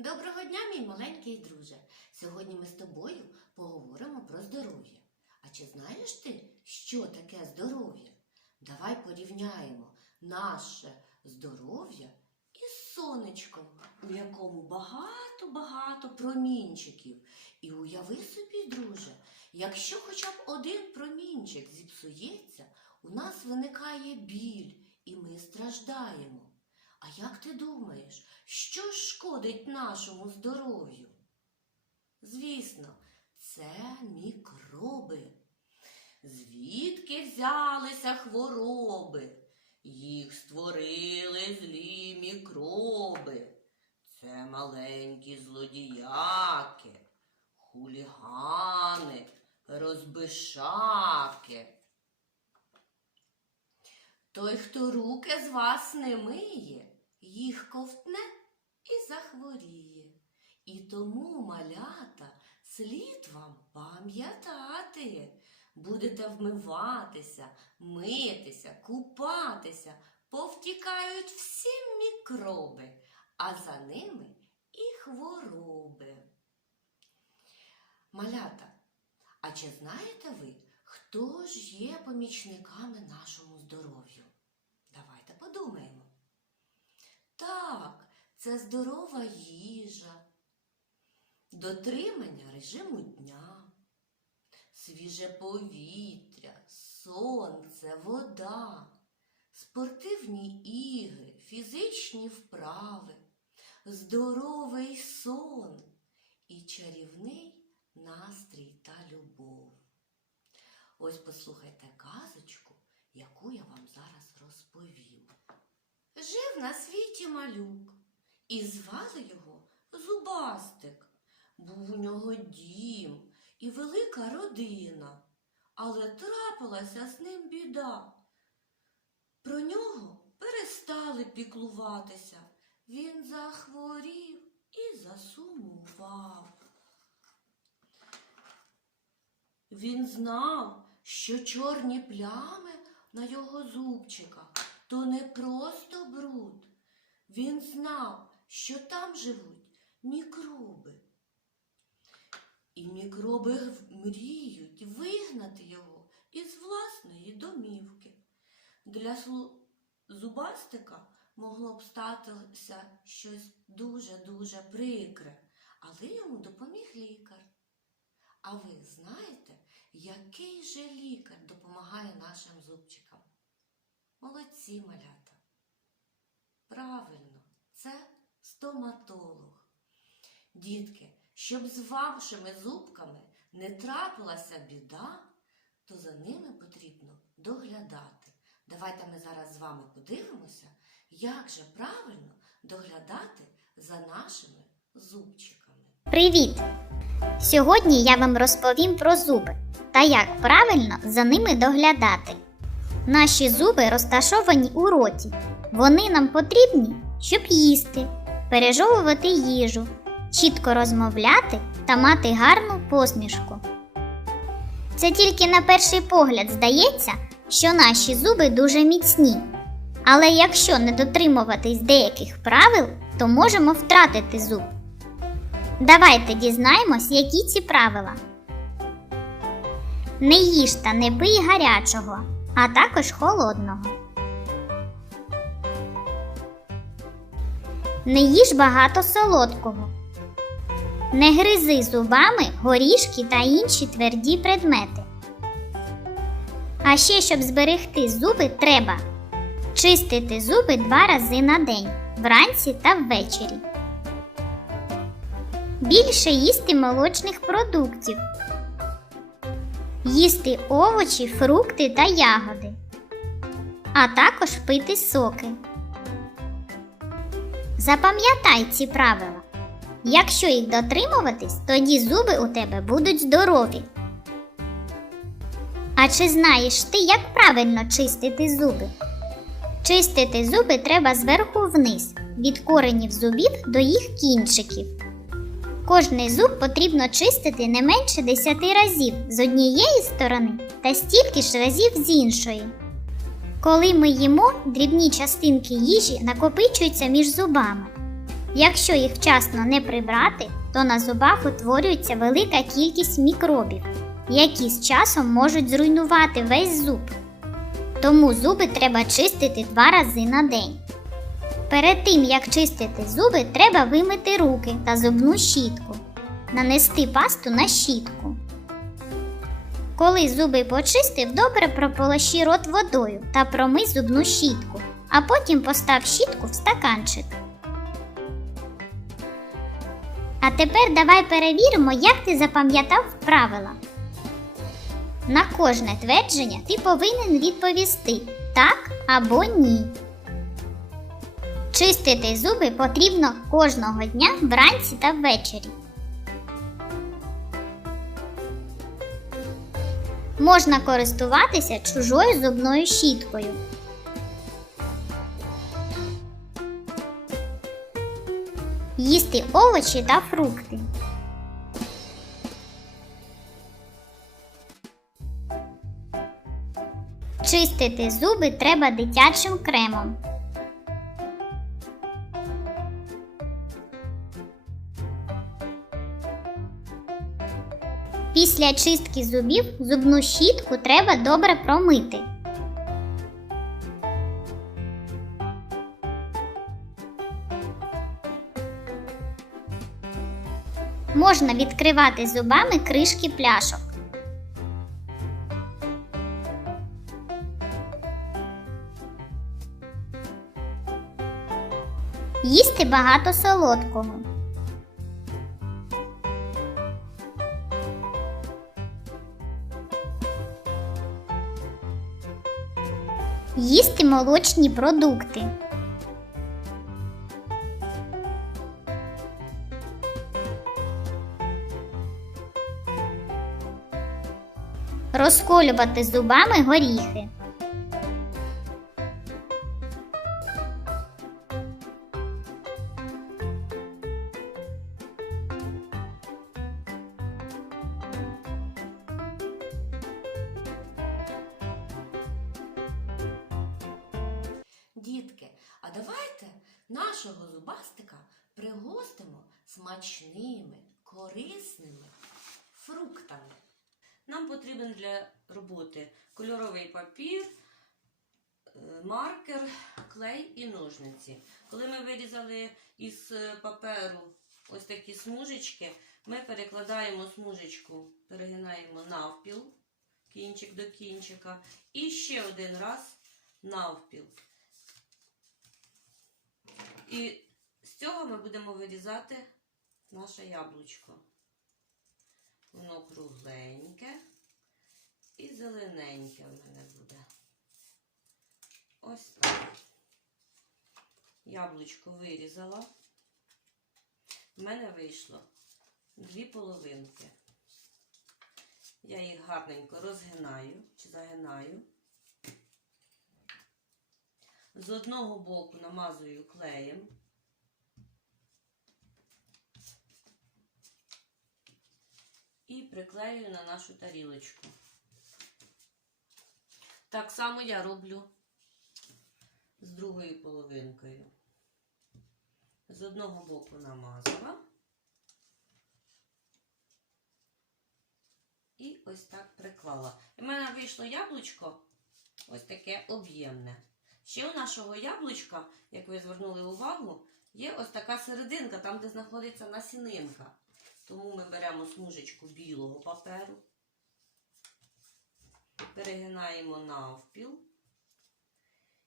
Доброго дня, мій маленький друже. Сьогодні ми з тобою поговоримо про здоров'я. А чи знаєш ти, що таке здоров'я? Давай порівняємо наше здоров'я із сонечком, у якому багато-багато промінчиків. І уяви собі, друже, якщо хоча б один промінчик зіпсується, у нас виникає біль, і ми страждаємо. А як ти думаєш, що шкодить нашому здоров'ю? Звісно, це мікроби. Звідки взялися хвороби? Їх створили злі мікроби. Це маленькі злодіяки, хулігани, розбишаки. Той, хто руки з вас не миє, їх ковтне і захворіє. І тому, малята, слід вам пам'ятати. Будете вмиватися, митися, купатися, повтікають всі мікроби, а за ними і хвороби. Малята, а чи знаєте ви, хто ж є помічниками нашому здоров'ю? Давайте подумаємо. Так, це здорова їжа, дотримання режиму дня, свіже повітря, сонце, вода, спортивні ігри, фізичні вправи, здоровий сон і чарівний настрій та любов. Ось послухайте казочку, яку я вам зараз розповім. Жив на світі малюк, і звали його Зубастик. Був у нього дім і велика родина, але трапилася з ним біда. Про нього перестали піклуватися. Він захворів і засумував. Він знав, що чорні плями на його зубчиках то не просто бруд. Він знав, що там живуть мікроби. І мікроби мріють вигнати його із власної домівки. Для зубастика могло б статися щось дуже-дуже прикре, але йому допоміг лікар. А ви знаєте, який же лікар допомагає нашим зубчикам? Молодці малята. Правильно, це стоматолог. Дітки, щоб з вашими зубками не трапилася біда, то за ними потрібно доглядати. Давайте ми зараз з вами подивимося, як же правильно доглядати за нашими зубчиками. Привіт! Сьогодні я вам розповім про зуби та як правильно за ними доглядати. Наші зуби розташовані у роті. Вони нам потрібні, щоб їсти, пережовувати їжу, чітко розмовляти та мати гарну посмішку. Це тільки на перший погляд здається, що наші зуби дуже міцні. Але якщо не дотримуватись деяких правил, то можемо втратити зуб. Давайте дізнаємось, які ці правила. Не їж та не пий гарячого, а також холодного. Не їж багато солодкого. Не гризи зубами горішки та інші тверді предмети. А ще, щоб зберегти зуби, треба чистити зуби два рази на день вранці та ввечері. Більше їсти молочних продуктів. Їсти овочі, фрукти та ягоди. А також пити соки. Запам'ятай ці правила. Якщо їх дотримуватись, тоді зуби у тебе будуть здорові. А чи знаєш ти, як правильно чистити зуби? Чистити зуби треба зверху вниз, від коренів зубів до їх кінчиків. Кожний зуб потрібно чистити не менше 10 разів з однієї сторони та стільки ж разів з іншої. Коли ми їмо, дрібні частинки їжі накопичуються між зубами. Якщо їх вчасно не прибрати, то на зубах утворюється велика кількість мікробів, які з часом можуть зруйнувати весь зуб. Тому зуби треба чистити два рази на день. Перед тим як чистити зуби, треба вимити руки та зубну щітку, нанести пасту на щітку. Коли зуби почистив, добре прополощи рот водою та промий зубну щітку, а потім постав щітку в стаканчик. А тепер давай перевіримо, як ти запам'ятав правила. На кожне твердження ти повинен відповісти так або ні. Чистити зуби потрібно кожного дня вранці та ввечері. Можна користуватися чужою зубною щіткою. Їсти овочі та фрукти. Чистити зуби треба дитячим кремом. Після чистки зубів зубну щітку треба добре промити. Можна відкривати зубами кришки пляшок. Їсти багато солодкого. Їсти молочні продукти. Розколювати зубами горіхи. Нашого зубастика пригостимо смачними, корисними фруктами. Нам потрібен для роботи кольоровий папір, е, маркер, клей і ножниці. Коли ми вирізали із е, паперу ось такі смужечки, ми перекладаємо смужечку, перегинаємо навпіл, кінчик до кінчика, і ще один раз навпіл. І з цього ми будемо вирізати наше яблучко. Воно кругленьке і зелененьке в мене буде. Ось так. Яблучко вирізала. В мене вийшло дві половинки. Я їх гарненько розгинаю чи загинаю. З одного боку намазую клеєм. І приклею на нашу тарілочку. Так само я роблю з другою половинкою. З одного боку намазала. І ось так приклала. І в мене вийшло яблучко ось таке об'ємне. Ще у нашого яблучка, як ви звернули увагу, є ось така серединка, там, де знаходиться насінинка. Тому ми беремо смужечку білого паперу, перегинаємо навпіл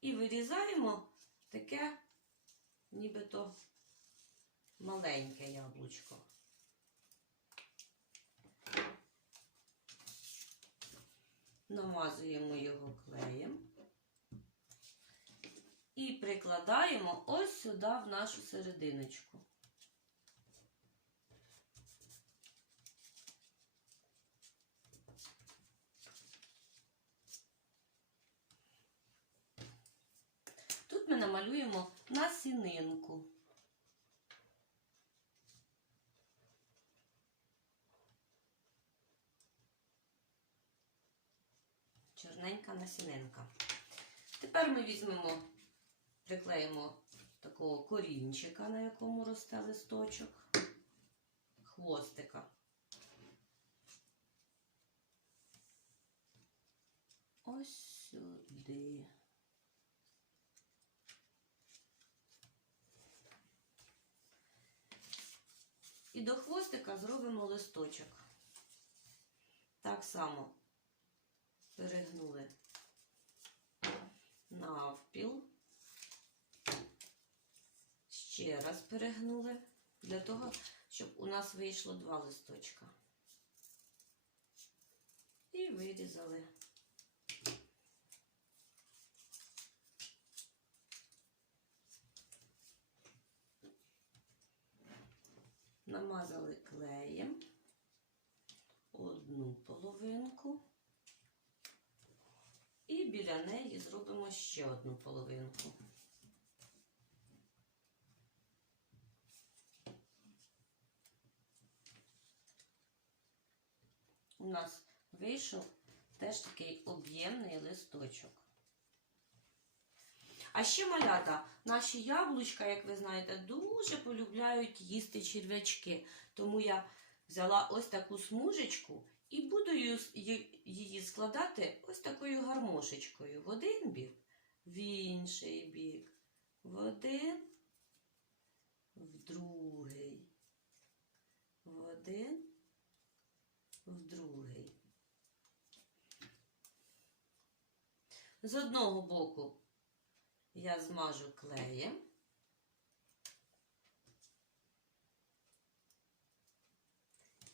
і вирізаємо таке нібито маленьке яблучко. Намазуємо його клеєм. І прикладаємо ось сюди в нашу серединочку. Тут ми намалюємо насінинку. Чорненька насінинка. Тепер ми візьмемо, приклеїмо такого корінчика, на якому росте листочок, хвостика. Ось сюди. І до хвостика зробимо листочок. Так само перегнули навпіл. Ще раз перегнули для того, щоб у нас вийшло два листочка. І вирізали. Намазали клеєм одну половинку. І біля неї зробимо ще одну половинку. У нас вийшов теж такий об'ємний листочок. А ще малята, наші яблучка, як ви знаєте, дуже полюбляють їсти черв'ячки. Тому я взяла ось таку смужечку і буду її- складати ось такою гармошечкою. В один бік, в інший бік, в один, в другий, в один, в другий. З одного боку я змажу клеєм.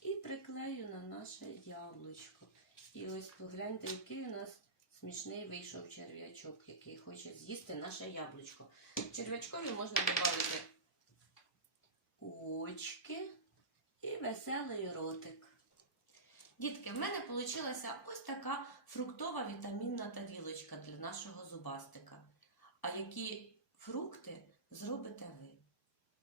І приклею на наше яблучко. І ось погляньте, який у нас смішний вийшов черв'ячок, який хоче з'їсти наше яблучко. Черв'ячкові можна додати очки і веселий ротик. Дітки, в мене вийшла ось така фруктова вітамінна тарілочка для нашого зубастика. А які фрукти зробите ви?